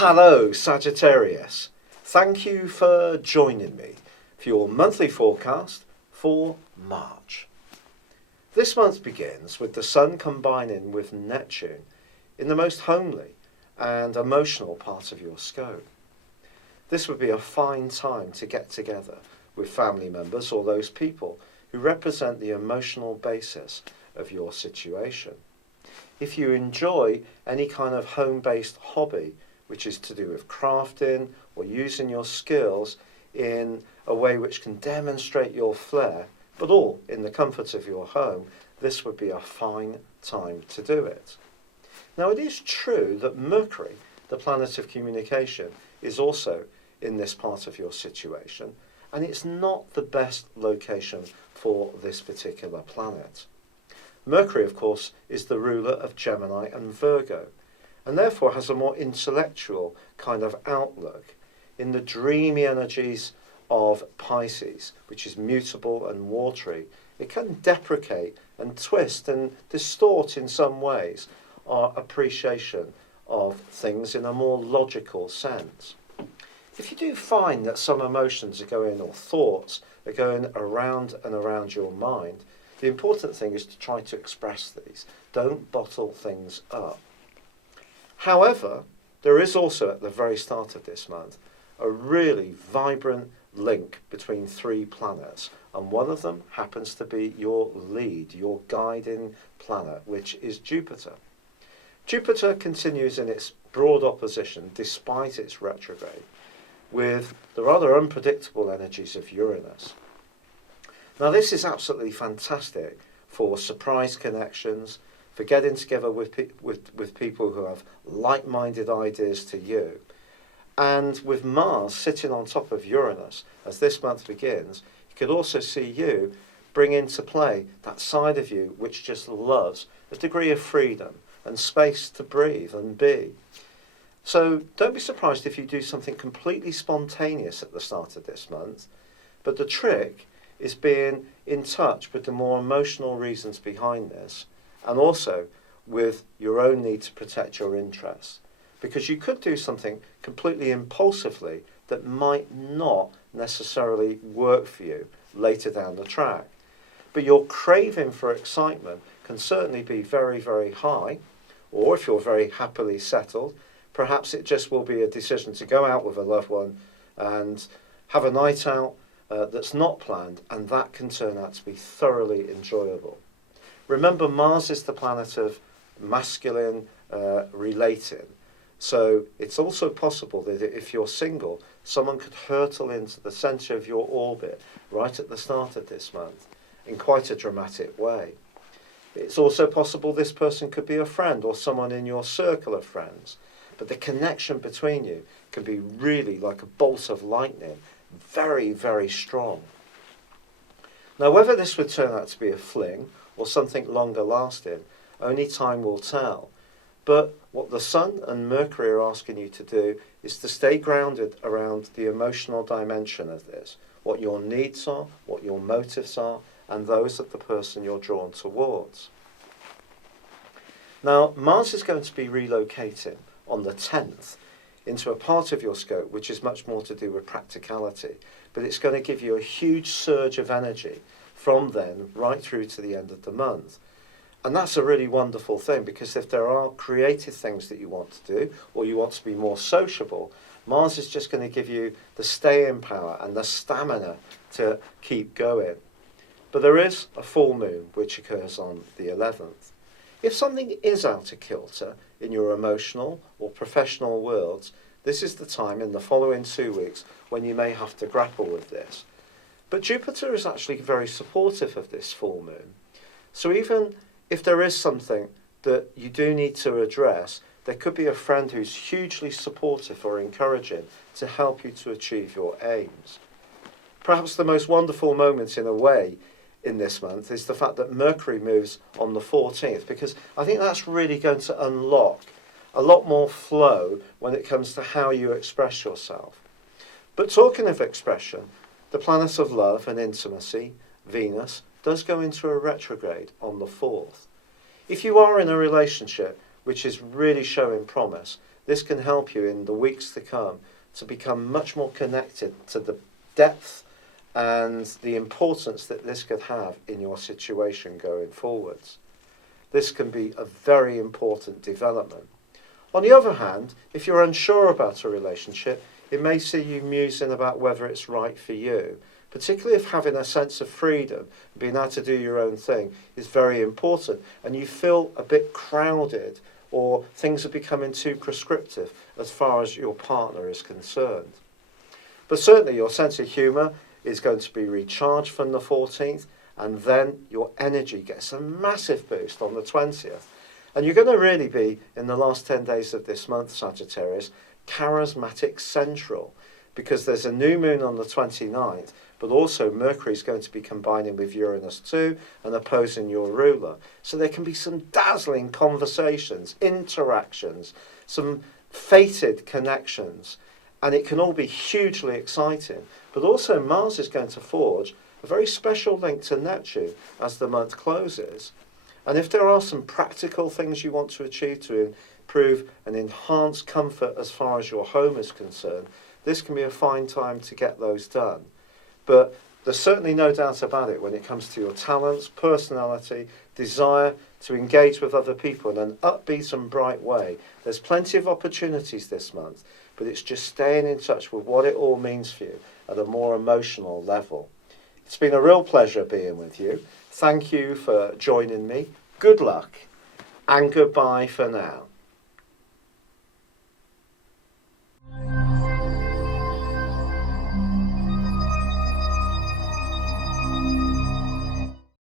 Hello, Sagittarius. Thank you for joining me for your monthly forecast for March. This month begins with the Sun combining with Neptune in the most homely and emotional part of your scope. This would be a fine time to get together with family members or those people who represent the emotional basis of your situation. If you enjoy any kind of home-based hobby, which is to do with crafting or using your skills in a way which can demonstrate your flair, but all in the comfort of your home, this would be a fine time to do it. Now, it is true that Mercury, the planet of communication, is also in this part of your situation, and it's not the best location for this particular planet. Mercury, of course, is the ruler of Gemini and Virgo, and therefore has a more intellectual kind of outlook in the dreamy energies of Pisces, which is mutable and watery. It can deprecate and twist and distort in some ways our appreciation of things in a more logical sense. If you do find that some emotions are going, or thoughts are going around and around your mind, the important thing is to try to express these. Don't bottle things up. However, there is also at the very start of this month a really vibrant link between three planets, and one of them happens to be your lead, your guiding planet, which is Jupiter. Jupiter continues in its broad opposition despite its retrograde with the rather unpredictable energies of Uranus. Now, this is absolutely fantastic for surprise connections, for getting together with people who have like-minded ideas to you. And with Mars sitting on top of Uranus as this month begins, you could also see you bring into play that side of you which just loves a degree of freedom and space to breathe and be. So don't be surprised if you do something completely spontaneous at the start of this month, but the trick is being in touch with the more emotional reasons behind this, and also with your own need to protect your interests. Because you could do something completely impulsively that might not necessarily work for you later down the track. But your craving for excitement can certainly be very, very high, or if you're very happily settled, perhaps it just will be a decision to go out with a loved one and have a night out that's not planned, and that can turn out to be thoroughly enjoyable. Remember, Mars is the planet of masculine relating. So it's also possible that if you're single, someone could hurtle into the centre of your orbit right at the start of this month in quite a dramatic way. It's also possible this person could be a friend or someone in your circle of friends. But the connection between you can be really like a bolt of lightning, very, very strong. Now, whether this would turn out to be a fling or something longer lasting, only time will tell. But what the Sun and Mercury are asking you to do is to stay grounded around the emotional dimension of this, what your needs are, what your motives are, and those of the person you're drawn towards. Now, Mars is going to be relocating on the 10th into a part of your scope which is much more to do with practicality, but it's going to give you a huge surge of energy from then right through to the end of the month. And that's a really wonderful thing, because if there are creative things that you want to do, or you want to be more sociable, Mars is just going to give you the staying power and the stamina to keep going. But there is a full moon which occurs on the 11th. If something is out of kilter in your emotional or professional worlds, this is the time in the following 2 weeks when you may have to grapple with this. But Jupiter is actually very supportive of this full moon. So even if there is something that you do need to address, there could be a friend who's hugely supportive or encouraging to help you to achieve your aims. Perhaps the most wonderful moment in a way in this month is the fact that Mercury moves on the 14th, because I think that's really going to unlock a lot more flow when it comes to how you express yourself. But talking of expression, the planet of love and intimacy, Venus, does go into a retrograde on the 4th. If you are in a relationship which is really showing promise, this can help you in the weeks to come to become much more connected to the depth and the importance that this could have in your situation going forwards. This can be a very important development. On the other hand, if you're unsure about a relationship, it may see you musing about whether it's right for you, particularly if having a sense of freedom, being able to do your own thing, is very important, and you feel a bit crowded or things are becoming too prescriptive as far as your partner is concerned. But certainly your sense of humour is going to be recharged from the 14th, and then your energy gets a massive boost on the 20th. And you're going to really be, in the last 10 days of this month, Sagittarius, charismatic central, because there's a new moon on the 29th, but also Mercury is going to be combining with Uranus too and opposing your ruler. So there can be some dazzling conversations, interactions, some fated connections, and it can all be hugely exciting. But also Mars is going to forge a very special link to Neptune as the month closes. And if there are some practical things you want to achieve to improve and enhance comfort as far as your home is concerned, this can be a fine time to get those done. But there's certainly no doubt about it when it comes to your talents, personality, desire to engage with other people in an upbeat and bright way. There's plenty of opportunities this month, but it's just staying in touch with what it all means for you at a more emotional level. It's been a real pleasure being with you. Thank you for joining me. Good luck and goodbye for now.